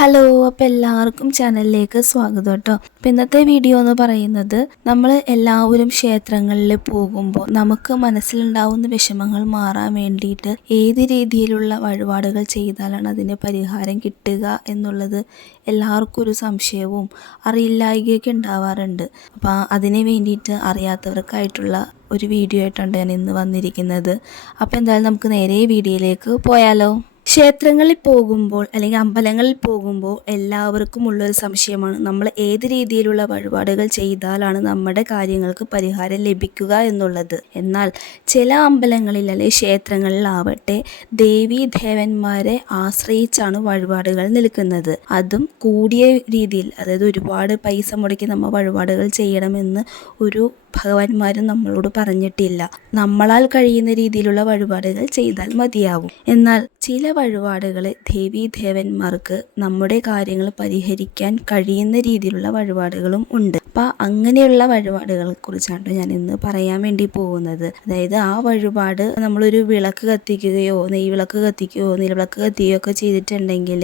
Hello അപ്പോൾ എല്ലാവർക്കും ചാനലിലേക്ക് സ്വാഗതം കേട്ടോ അപ്പം ഇന്നത്തെ വീഡിയോ എന്ന് പറയുന്നത് നമ്മൾ എല്ലാവരും ക്ഷേത്രങ്ങളിൽ പോകുമ്പോൾ നമുക്ക് മനസ്സിലുണ്ടാവുന്ന വിഷമങ്ങൾ മാറാൻ വേണ്ടിയിട്ട് ഏത് രീതിയിലുള്ള വഴിപാടുകൾ ചെയ്താലാണ് അതിന് പരിഹാരം കിട്ടുക എന്നുള്ളത് എല്ലാവർക്കും ഒരു സംശയവും അറിയില്ലായ്കയൊക്കെ ഉണ്ടാവാറുണ്ട്. അപ്പോൾ അതിന് വേണ്ടിയിട്ട് അറിയാത്തവർക്കായിട്ടുള്ള ഒരു വീഡിയോ ആയിട്ടാണ് ഞാൻ ഇന്ന് വന്നിരിക്കുന്നത്. അപ്പോൾ എന്തായാലും നമുക്ക് നേരെ വീഡിയോയിലേക്ക് പോയാലോ. ക്ഷേത്രങ്ങളിൽ പോകുമ്പോൾ അല്ലെങ്കിൽ അമ്പലങ്ങളിൽ പോകുമ്പോൾ എല്ലാവർക്കും ഉള്ളൊരു സംശയമാണ്. നമ്മൾ ഏത് രീതിയിലുള്ള വഴിപാടുകൾ ചെയ്താലാണ് നമ്മുടെ കാര്യങ്ങൾക്ക് പരിഹാരം ലഭിക്കുക എന്നുള്ളത്. എന്നാൽ ചില അമ്പലങ്ങളിൽ അല്ലെങ്കിൽ ക്ഷേത്രങ്ങളിലാവട്ടെ ദേവീ ദേവന്മാരെ ആശ്രയിച്ചാണ് വഴിപാടുകൾ നിൽക്കുന്നത്. അതും കൂടിയ രീതിയിൽ അതായത് ഒരുപാട് പൈസ മുടക്കി നമ്മൾ വഴിപാടുകൾ ചെയ്യണമെന്ന് ഒരു ഭഗവാന്മാരും നമ്മളോട് പറഞ്ഞിട്ടില്ല. നമ്മളാൽ കഴിയുന്ന രീതിയിലുള്ള വഴിപാടുകൾ ചെയ്താൽ മതിയാവും എന്നാൽ ചില വഴിപാടുകൾ ദേവീ ദേവന്മാർക്ക് നമ്മുടെ കാര്യങ്ങൾ പരിഹരിക്കാൻ കഴിയുന്ന രീതിയിലുള്ള വഴിപാടുകളും ഉണ്ട്. അപ്പം അങ്ങനെയുള്ള വഴിപാടുകളെ കുറിച്ചാണ് ഞാൻ ഇന്ന് പറയാൻ വേണ്ടി പോകുന്നത്. അതായത് ആ വഴിപാട് നമ്മളൊരു വിളക്ക് കത്തിക്കുകയോ നെയ് വിളക്ക് കത്തിക്കുകയോ നെയ്വിളക്ക് കത്തിക്കുകയോ ഒക്കെ ചെയ്തിട്ടുണ്ടെങ്കിൽ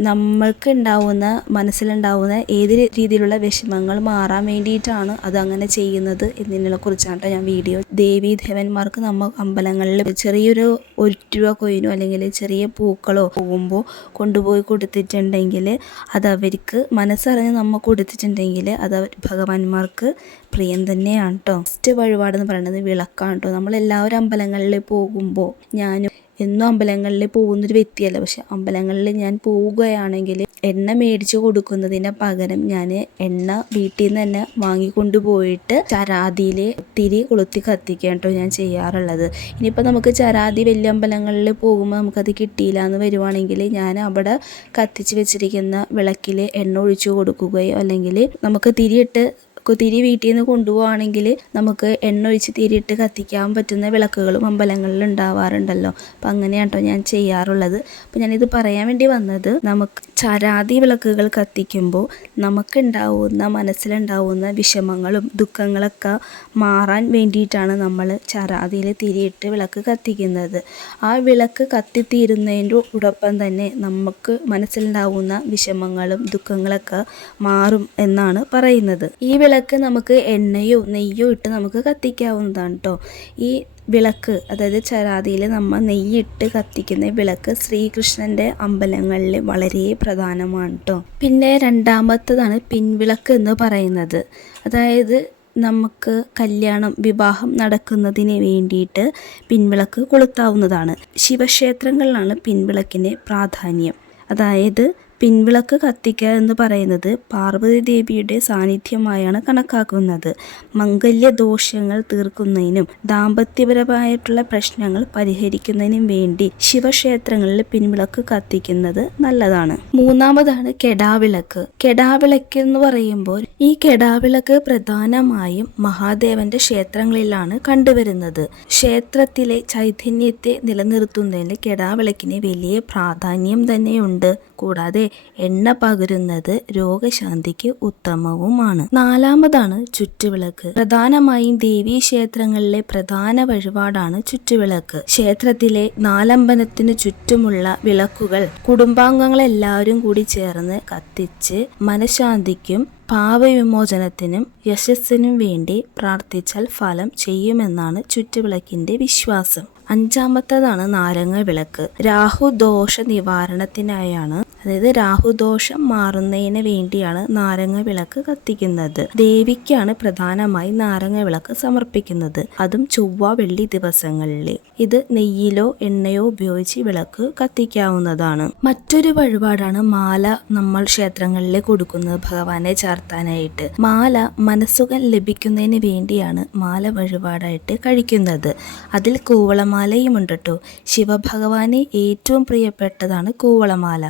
നമ്മൾക്ക് ഉണ്ടാവുന്ന മനസ്സിലുണ്ടാവുന്ന ഏത് രീതിയിലുള്ള വിഷമങ്ങൾ മാറാൻ വേണ്ടിയിട്ടാണ് അത് അങ്ങനെ ചെയ്യുന്നത് എന്നതിനെ കുറിച്ചാണ് ഞാൻ വീഡിയോ ദേവി ദേവന്മാർക്ക് നമ്മൾ അമ്പലങ്ങളിൽ ചെറിയൊരു ഒരു രൂപ കൊയിനോ അല്ലെങ്കിൽ ചെറിയ പൂക്കളോ പോകുമ്പോൾ കൊണ്ടുപോയി കൊടുത്തിട്ടുണ്ടെങ്കിൽ അത് അവർക്ക് മനസ്സറിഞ്ഞ് നമ്മൾ കൊടുത്തിട്ടുണ്ടെങ്കിൽ അത് ഭഗവാന്മാർക്ക് പ്രിയം തന്നെയാണ് കേട്ടോ ഫസ്റ്റ് വഴിപാടെന്ന് പറയുന്നത് വിളക്കാണ് കേട്ടോ നമ്മളെല്ലാവരും അമ്പലങ്ങളിൽ പോകുമ്പോൾ ഞാനും എന്നും അമ്പലങ്ങളിൽ പോകുന്നൊരു വ്യക്തിയല്ല. പക്ഷെ അമ്പലങ്ങളിൽ ഞാൻ പോവുകയാണെങ്കിൽ എണ്ണ മേടിച്ച് കൊടുക്കുന്നതിന് പകരം ഞാൻ എണ്ണ വീട്ടിൽ നിന്ന് തന്നെ വാങ്ങിക്കൊണ്ട് പോയിട്ട് ചരാതിയിൽ തിരി കൊളുത്തി കത്തിക്കാൻ കേട്ടോ ഞാൻ ചെയ്യാറുള്ളത്. ഇനിയിപ്പോൾ നമുക്ക് ചരാതി വലിയ അമ്പലങ്ങളിൽ പോകുമ്പോൾ നമുക്കത് കിട്ടിയില്ല എന്ന് വരുവാണെങ്കിൽ ഞാൻ അവിടെ കത്തിച്ച് വെച്ചിരിക്കുന്ന വിളക്കിൽ എണ്ണ ഒഴിച്ചു കൊടുക്കുകയോ അല്ലെങ്കിൽ നമുക്ക് തിരിയിട്ട് തിരി വീട്ടിൽ നിന്ന് കൊണ്ടുപോവുകയാണെങ്കിൽ നമുക്ക് എണ്ണ ഒഴിച്ച് തിരിയിട്ട് കത്തിക്കാൻ പറ്റുന്ന വിളക്കുകളും അമ്പലങ്ങളിൽ ഉണ്ടാവാറുണ്ടല്ലോ. അപ്പം അങ്ങനെയാണ് ഞാൻ ചെയ്യാറുള്ളത്. അപ്പം ഞാനിത് പറയാൻ വേണ്ടി വന്നത് നമുക്ക് ചരാതി വിളക്കുകൾ കത്തിക്കുമ്പോൾ നമുക്കുണ്ടാവുന്ന മനസ്സിലുണ്ടാവുന്ന വിഷമങ്ങളും ദുഃഖങ്ങളൊക്കെ മാറാൻ വേണ്ടിയിട്ടാണ് നമ്മൾ ചരാതിയിൽ തിരിയിട്ട് വിളക്ക് കത്തിക്കുന്നത്. ആ വിളക്ക് കത്തിത്തീരുന്നതിന്റെ ഉടൊപ്പം തന്നെ നമുക്ക് മനസ്സിലുണ്ടാവുന്ന വിഷമങ്ങളും ദുഃഖങ്ങളൊക്കെ മാറും എന്നാണ് പറയുന്നത്. ഈ വിളക്ക് നമുക്ക് എണ്ണയോ നെയ്യോ ഇട്ട് നമുക്ക് കത്തിക്കാവുന്നതാണ് കേട്ടോ ഈ വിളക്ക് അതായത് ചരാതിയിൽ നമ്മൾ നെയ്യിട്ട് കത്തിക്കുന്ന വിളക്ക് ശ്രീകൃഷ്ണന്റെ അമ്പലങ്ങളിൽ വളരെ പ്രധാനമാണ് കേട്ടോ പിന്നെ രണ്ടാമത്തതാണ് പിൻവിളക്ക് എന്ന് പറയുന്നത്. അതായത് നമുക്ക് കല്യാണം വിവാഹം നടക്കുന്നതിന് വേണ്ടിയിട്ട് പിൻവിളക്ക് കൊളുത്താവുന്നതാണ്. ശിവക്ഷേത്രങ്ങളിലാണ് പിൻവിളക്കിന്റെ പ്രാധാന്യം. അതായത് പിൻവിളക്ക് കത്തിക്കുക എന്ന് പറയുന്നത് പാർവതി ദേവിയുടെ സാന്നിധ്യമായാണ് കണക്കാക്കുന്നത്. മംഗല്യ ദോഷങ്ങൾ തീർക്കുന്നതിനും ദാമ്പത്യപരമായിട്ടുള്ള പ്രശ്നങ്ങൾ പരിഹരിക്കുന്നതിനും വേണ്ടി ശിവക്ഷേത്രങ്ങളിൽ പിൻവിളക്ക് കത്തിക്കുന്നത് നല്ലതാണ്. മൂന്നാമതാണ് കെടാവിളക്ക്. കെടാവിളക്ക് എന്ന് പറയുമ്പോൾ ഈ കെടാവിളക്ക് പ്രധാനമായും മഹാദേവന്റെ ക്ഷേത്രങ്ങളിലാണ് കണ്ടുവരുന്നത്. ക്ഷേത്രത്തിലെ ചൈതന്യത്തെ നിലനിർത്തുന്നതിന് കെടാവിളക്കിന് വലിയ പ്രാധാന്യം തന്നെയുണ്ട്. കൂടാതെ എണ്ണ പകരുന്നത് രോഗശാന്തിക്ക് ഉത്തമവുമാണ്. നാലാമതാണ് ചുറ്റുവിളക്ക്. പ്രധാനമായും ദേവീ ക്ഷേത്രങ്ങളിലെ പ്രധാന വഴിപാടാണ് ചുറ്റുവിളക്ക്. ക്ഷേത്രത്തിലെ നാലമ്പലത്തിനു ചുറ്റുമുള്ള വിളക്കുകൾ കുടുംബാംഗങ്ങളെല്ലാവരും കൂടി ചേർന്ന് കത്തിച്ച് മനഃശാന്തിക്കും പാപവിമോചനത്തിനും യശസ്സിനും വേണ്ടി പ്രാർത്ഥിച്ചാൽ ഫലം ചെയ്യുമെന്നാണ് ചുറ്റുവിളക്കിന്റെ വിശ്വാസം. അഞ്ചാമത്തതാണ് നാരങ്ങ വിളക്ക് രാഹു ദോഷ നിവാരണത്തിനായാണ് അതായത് രാഹുദോഷം മാറുന്നതിന് വേണ്ടിയാണ് നാരങ്ങ വിളക്ക് കത്തിക്കുന്നത്. ദേവിക്കാണ് പ്രധാനമായി നാരങ്ങ വിളക്ക് സമർപ്പിക്കുന്നത്. അതും ചൊവ്വ വെള്ളി ദിവസങ്ങളിൽ ഇത് നെയ്യിലോ എണ്ണയോ ഉപയോഗിച്ച് വിളക്ക് കത്തിക്കാവുന്നതാണ്. മറ്റൊരു വഴിപാടാണ് മാല നമ്മൾ ക്ഷേത്രങ്ങളിൽ കൊടുക്കുന്നത് ഭഗവാനെ ചാർത്താനായിട്ട്. മാല മനസ്സുഖം ലഭിക്കുന്നതിന് വേണ്ടിയാണ് മാല വഴിപാടായിട്ട് കഴിക്കുന്നത്. അതിൽ കൂവളമാലയും ഉണ്ട് കേട്ടോ ശിവഭഗവാനെ ഏറ്റവും പ്രിയപ്പെട്ടതാണ് കൂവളമാല.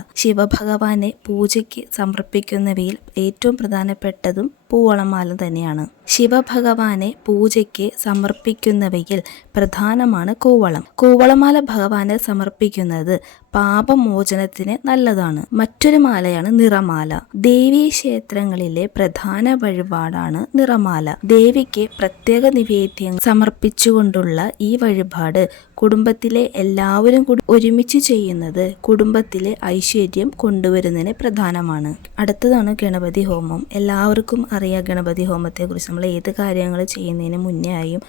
ശിവഭഗവാനെ പൂജയ്ക്ക് സമർപ്പിക്കുന്നവയിൽ ഏറ്റവും പ്രധാനപ്പെട്ടതും പൂവളമാല തന്നെയാണ്. ശിവഭഗവാനെ പൂജയ്ക്ക് സമർപ്പിക്കുന്നവയിൽ പ്രധാനമാണ് കൂവളം. കൂവളമാല ഭഗവാനെ സമർപ്പിക്കുന്നത് പാപമോചനത്തിന് നല്ലതാണ്. മറ്റൊരു മാലയാണ് നിറമാല. ദേവീ ക്ഷേത്രങ്ങളിലെ പ്രധാന വഴിപാടാണ് നിറമാല. ദേവിക്ക് പ്രത്യേക നിവേദ്യം സമർപ്പിച്ചുകൊണ്ടുള്ള ഈ വഴിപാട് കുടുംബത്തിലെ എല്ലാവരും കൂടി ഒരുമിച്ച് ചെയ്യുന്നത് കുടുംബത്തിലെ ഐശ്വര്യം കൊണ്ടുവരുന്നതിന് പ്രധാനമാണ്. അടുത്തതാണ് ഗണപതി ഹോമം. എല്ലാവർക്കും അറിയാം ഗണപതി ഹോമത്തെ കുറിച്ച് നമ്മൾ ഏത് കാര്യങ്ങൾ ചെയ്യുന്നതിന് മുന്നേ ആയും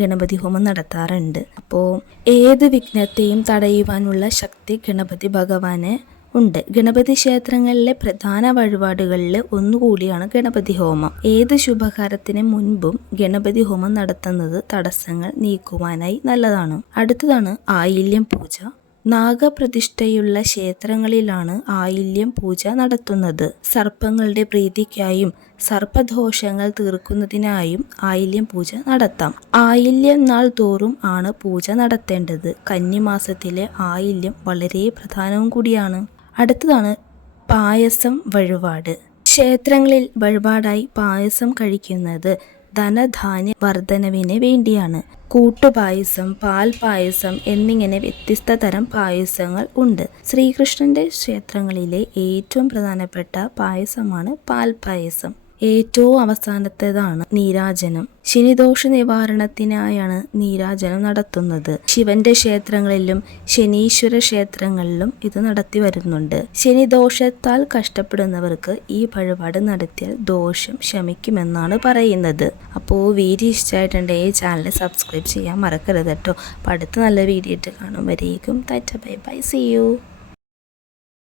ഗണപതി ഹോമം നടത്താറുണ്ട്. അപ്പോൾ ഏത് വിഘ്നത്തെയും തടയുവാനുള്ള ശക്തി ഗണപതി ഭഗവാന് ഉണ്ട്. ഗണപതി ക്ഷേത്രങ്ങളിലെ പ്രധാന വഴിപാടുകളിൽ ഒന്നുകൂടിയാണ് ഗണപതി ഹോമം. ഏത് ശുഭകാരത്തിന് മുൻപും ഗണപതി ഹോമം നടത്തുന്നത് തടസ്സങ്ങൾ നീക്കുവാനായി നല്ലതാണ്. അടുത്തതാണ് ആയില്യം പൂജ. നാഗപ്രതിഷ്ഠയുള്ള ക്ഷേത്രങ്ങളിലാണ് ആയില്യം പൂജ നടത്തുന്നത്. സർപ്പങ്ങളുടെ പ്രീതിക്കായും സർപ്പദോഷങ്ങൾ തീർക്കുന്നതിനായും ആയില്യം പൂജ നടത്താം. ആയില്യം നാൾ തോറും ആണ് പൂജ നടത്തേണ്ടത്. കന്നിമാസത്തിലെ ആയില്യം വളരെ പ്രധാനവും കൂടിയാണ്. അടുത്തതാണ് പായസം വഴിപാട്. ക്ഷേത്രങ്ങളിൽ വഴിപാടായി പായസം കഴിക്കുന്നത് ധനധാന്യ വർധനവിന് വേണ്ടിയാണ്. കൂട്ടുപായസം പാൽ പായസം എന്നിങ്ങനെ വ്യത്യസ്ത തരം പായസങ്ങൾ ഉണ്ട്. ശ്രീകൃഷ്ണന്റെ ക്ഷേത്രങ്ങളിലെ ഏറ്റവും പ്രധാനപ്പെട്ട പായസമാണ് പാൽ പായസം ഏറ്റവും അവസാനത്തേതാണ് നീരാജനം. ശനിദോഷ നിവാരണത്തിനായാണ് നീരാജനം നടത്തുന്നത്. ശിവന്റെ ക്ഷേത്രങ്ങളിലും ശനീശ്വര ക്ഷേത്രങ്ങളിലും ഇത് നടത്തി വരുന്നുണ്ട്. ശനിദോഷത്താൽ കഷ്ടപ്പെടുന്നവർക്ക് ഈ വഴിപാട് നടത്തിയാൽ ദോഷം ശമിക്കുമെന്നാണ് പറയുന്നത്. അപ്പോൾ വീഡിയോ ഇഷ്ടമായിട്ടുണ്ടെങ്കിൽ ഈ ചാനൽ സബ്സ്ക്രൈബ് ചെയ്യാൻ മറക്കരുത് കേട്ടോ. അപ്പോൾ അടുത്ത നല്ല വീഡിയോ ഇട്ട് കാണും. വരേക്കും tata bye bye see you.